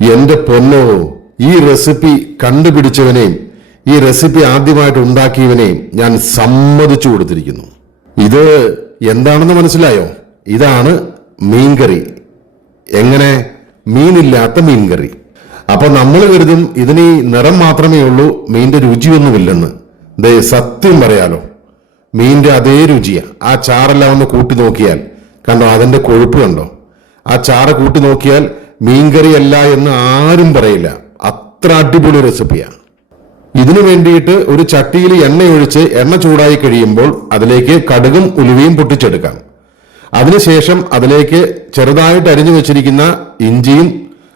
എന്റെ പൊന്നോ ഈ റെസിപ്പി കണ്ടുപിടിച്ചവനെയും ഈ റെസിപ്പി ആദ്യമായിട്ട് ഉണ്ടാക്കിയവനെയും ഞാൻ സമ്മതിച്ചു കൊടുത്തിരിക്കുന്നു. ഇത് എന്താണെന്ന് മനസ്സിലായോ? ഇതാണ് മീൻകറി. എങ്ങനെ? മീനില്ലാത്ത മീൻകറി. അപ്പൊ നമ്മൾ കരുതും ഇതിന് നിറം മാത്രമേ ഉള്ളൂ മീന്റെ രുചിയൊന്നുമില്ലെന്ന്. ദേ സത്യം പറയാലോ മീന്റെ അതേ രുചിയാ. ആ ചാറെല്ലാം ഒന്ന് കൂട്ടി നോക്കിയാൽ കണ്ടോ അതിന്റെ കൊഴുപ്പ് കണ്ടോ? ആ ചാറ് കൂട്ടി നോക്കിയാൽ മീൻകറിയല്ല എന്ന് ആരും പറയില്ല. അത്ര അടിപൊളി റെസിപ്പിയാണ്. ഇതിനു വേണ്ടിയിട്ട് ഒരു ചട്ടിയിൽ എണ്ണ ഒഴിച്ച് എണ്ണ ചൂടായി കഴിയുമ്പോൾ അതിലേക്ക് കടുകും ഉലുവയും പൊട്ടിച്ചെടുക്കാം. അതിനുശേഷം അതിലേക്ക് ചെറുതായിട്ട് അരിഞ്ഞു വെച്ചിരിക്കുന്ന ഇഞ്ചിയും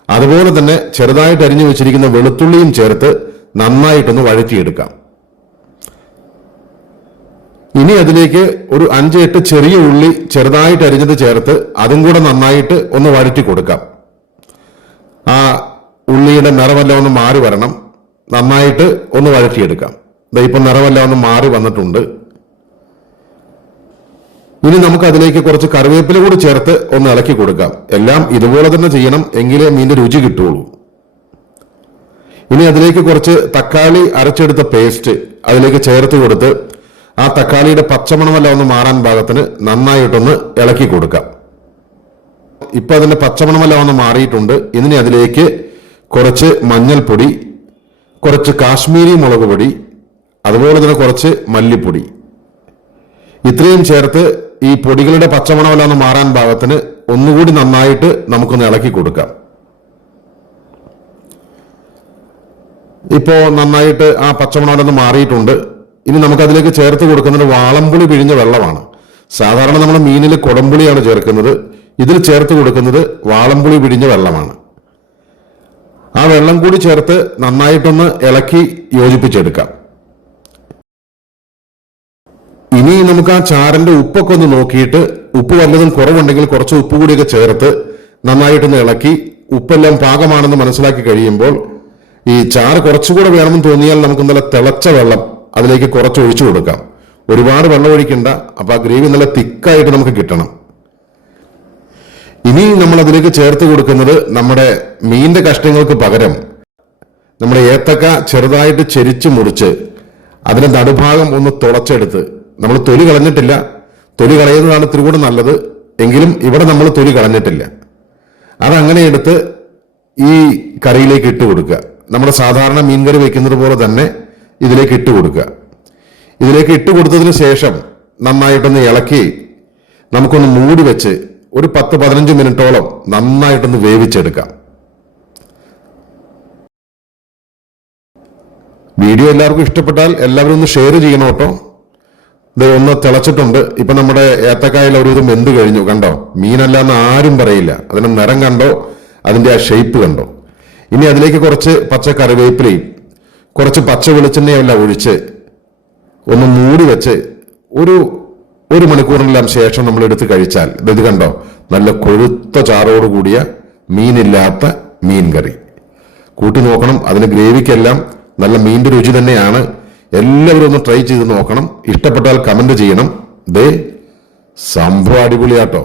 അതുപോലെ തന്നെ ചെറുതായിട്ട് അരിഞ്ഞു വെച്ചിരിക്കുന്ന വെളുത്തുള്ളിയും ചേർത്ത് നന്നായിട്ടൊന്ന് വഴറ്റിയെടുക്കാം. ഇനി അതിലേക്ക് ഒരു അഞ്ച് എട്ട് ചെറിയ ഉള്ളി ചെറുതായിട്ട് അരിഞ്ഞത് ചേർത്ത് അതും കൂടെ നന്നായിട്ട് ഒന്ന് വഴറ്റി കൊടുക്കാം. ആ ഉള്ളിയുടെ നിറമെല്ലാം ഒന്ന് മാറി വരണം. നന്നായിട്ട് ഒന്ന് വഴറ്റിയെടുക്കാം. ഇപ്പം നിറമെല്ലാം ഒന്ന് മാറി വന്നിട്ടുണ്ട്. ഇനി നമുക്ക് അതിലേക്ക് കുറച്ച് കറിവേപ്പില കൂടി ചേർത്ത് ഒന്ന് ഇളക്കി കൊടുക്കാം. എല്ലാം ഇതുപോലെ തന്നെ ചെയ്യണം എങ്കിലേ മീനിന്റെ രുചി കിട്ടുള്ളൂ. ഇനി അതിലേക്ക് കുറച്ച് തക്കാളി അരച്ചെടുത്ത പേസ്റ്റ് അതിലേക്ക് ചേർത്ത് കൊടുത്ത് ആ തക്കാളിയുടെ പച്ചമണമെല്ലാം ഒന്ന് മാറാൻ പാകത്തിന് നന്നായിട്ടൊന്ന് ഇളക്കി കൊടുക്കാം. ഇപ്പൊ അതിന്റെ പച്ചമണമെല്ലാം ഒന്ന് മാറിയിട്ടുണ്ട്. ഇനി അതിലേക്ക് കുറച്ച് മഞ്ഞൾപ്പൊടി കുറച്ച് കാശ്മീരി മുളക് പൊടി അതുപോലെ തന്നെ കുറച്ച് മല്ലിപ്പൊടി. ഇത്രയും ചേർത്ത് ഈ പൊടികളുടെ പച്ചമണമെല്ലാം ഒന്ന് മാറാൻ ഭാഗത്തിന് ഒന്നുകൂടി നന്നായിട്ട് നമുക്കൊന്ന് ഇളക്കി കൊടുക്കാം. ഇപ്പോൾ നന്നായിട്ട് ആ പച്ചമണമെല്ലാം മാറിയിട്ടുണ്ട്. ഇനി നമുക്കതിലേക്ക് ചേർത്ത് കൊടുക്കുന്നത് വാളംപുളി പിഴിഞ്ഞ വെള്ളമാണ്. സാധാരണ നമ്മൾ മീനിൽ കുടംപുളിയാണ് ചേർക്കുന്നത്. ഇതിൽ ചേർത്ത് കൊടുക്കുന്നത് വാളംപുളി പിടിഞ്ഞ വെള്ളമാണ്. ആ വെള്ളം കൂടി ചേർത്ത് നന്നായിട്ടൊന്ന് ഇളക്കി യോജിപ്പിച്ചെടുക്കാം. ഇനി നമുക്ക് ആ ചാറിന്റെ ഉപ്പൊക്കെ ഒന്ന് നോക്കിയിട്ട് ഉപ്പ് വല്ലതും കുറവുണ്ടെങ്കിൽ കുറച്ച് ഉപ്പ് കൂടിയൊക്കെ ചേർത്ത് നന്നായിട്ടൊന്ന് ഇളക്കി ഉപ്പെല്ലാം പാകമാണെന്ന് മനസ്സിലാക്കി കഴിയുമ്പോൾ ഈ ചാറ് കുറച്ചുകൂടെ വേണമെന്ന് തോന്നിയാൽ നമുക്ക് നല്ല തിളച്ച വെള്ളം അതിലേക്ക് കുറച്ച് ഒഴിച്ചു കൊടുക്കാം. ഒരുപാട് വെള്ളം ഒഴിക്കണ്ട. അപ്പൊ ആ ഗ്രേവി നല്ല തിക്കായിട്ട് നമുക്ക് കിട്ടണം. ഇനി നമ്മൾ അതിലേക്ക് ചേർത്ത് കൊടുക്കുന്നത് നമ്മുടെ മീനിന്റെ കഷ്ണങ്ങൾക്ക് പകരം നമ്മുടെ ഏത്തക്ക ചെറുതായിട്ട് ചെരിച്ച് മുറിച്ച് അതിന്റെ നടുഭാഗം ഒന്ന് തുളച്ചെടുത്ത് നമ്മൾ തൊലി കളഞ്ഞിട്ടില്ല. തൊലി കളയുന്നതാണ് ഇത്തിരി കൂടെ നല്ലത്. എങ്കിലും ഇവിടെ നമ്മൾ തൊലി കളഞ്ഞിട്ടില്ല. അതങ്ങനെ എടുത്ത് ഈ കറിയിലേക്ക് ഇട്ട് കൊടുക്കുക. നമ്മുടെ സാധാരണ മീൻകറി വെക്കുന്നത് പോലെ തന്നെ ഇതിലേക്ക് ഇട്ട് കൊടുക്കുക. ഇതിലേക്ക് ഇട്ട് കൊടുത്തതിന് ശേഷം നന്നായിട്ടൊന്ന് ഇളക്കി നമുക്കൊന്ന് മൂടി വെച്ച് ഒരു പത്ത് പതിനഞ്ച് മിനിറ്റോളം നന്നായിട്ടൊന്ന് വേവിച്ചെടുക്കാം. വീഡിയോ എല്ലാവർക്കും ഇഷ്ടപ്പെട്ടാൽ എല്ലാവരും ഒന്ന് ഷെയർ ചെയ്യണം കേട്ടോ. ഇത് ഒന്ന് തിളച്ചിട്ടുണ്ട്. ഇപ്പൊ നമ്മുടെ ഏത്തക്കായിൽ ഒരുവിധം വെന്ത് കഴിഞ്ഞു. കണ്ടോ? മീനല്ല എന്ന് ആരും പറയില്ല. അതിന്റെ നിറം കണ്ടോ? അതിന്റെ ആ ഷേപ്പ് കണ്ടോ? ഇനി അതിലേക്ക് കുറച്ച് പച്ച കറിവേപ്പിലയും കുറച്ച് പച്ച വെളിച്ചെണ്ണയെല്ലാം ഒഴിച്ച് ഒന്ന് മൂടി വെച്ച് ഒരു ഒരു മണിക്കൂറിനെല്ലാം ശേഷം നമ്മൾ എടുത്ത് കഴിച്ചാൽ ഇത് കണ്ടോ? നല്ല കൊഴുത്ത ചാറോട് കൂടിയ മീനില്ലാത്ത മീൻ കറി കൂട്ടി നോക്കണം അതിന് ഗ്രേവിക്കെല്ലാം നല്ല മീന്റെ രുചി തന്നെയാണ്. എല്ലാവരും ഒന്ന് ട്രൈ ചെയ്ത് നോക്കണം. ഇഷ്ടപ്പെട്ടാൽ കമന്റ് ചെയ്യണം. ദേ സംഭവം അടിപൊളിയാട്ടോ.